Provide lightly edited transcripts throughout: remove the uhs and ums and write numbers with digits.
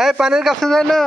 এই পানির কাছে যায় না।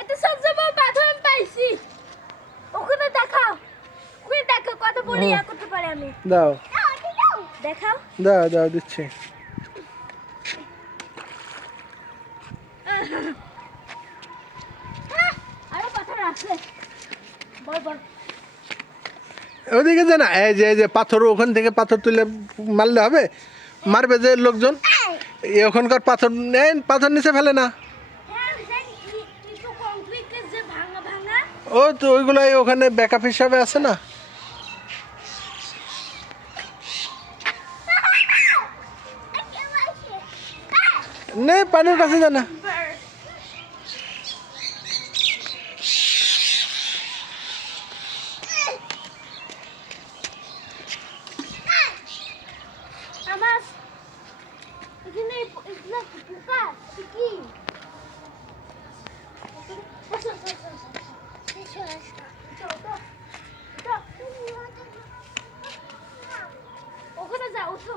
এটা সবচেয়ে বড় পাথর আমি পাইছি। ওখানে দেখাও, ওখানে দেখো কত বড় ইয়া করতে পারি আমি। দাও দেখাও। দাও দাও দিচ্ছি। আরো পাথর আছে বড় বড়। ওদিকে যে না, এই যে পাথর, ওখান থেকে পাথর তুলে মারলে হবে? মারবে যে লোকজন, ওখানকার পাথর নেন, পাথর নিচে ফেলে না। ও তো ওইগুলাই ওখানে ব্যাকআপ হিসাবে আছে না। নে পানির কাছে যা না। আমার এখানে এগুলা পোকা কি? ওখানে যাও, ওঠো।